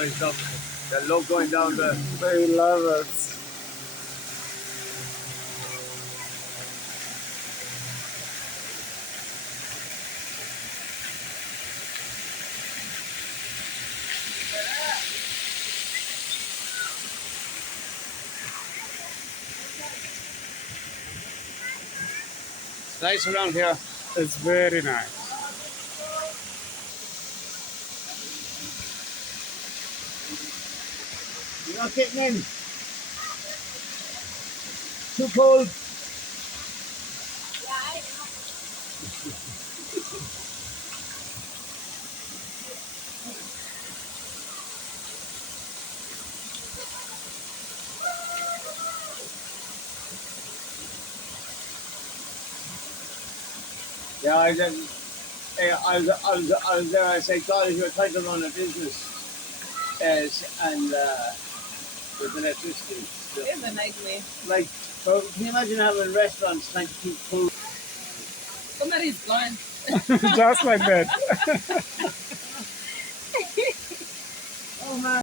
funny stuff. They love going down the. They love it. It's nice around here. It's very nice. You're not getting in. Too cold. Yeah, I was there. I said, God, if you're trying to run a business, and with electricity, It's a nightmare. like, so can you imagine having restaurants trying to keep food? Somebody's blind. Just like that. Oh man.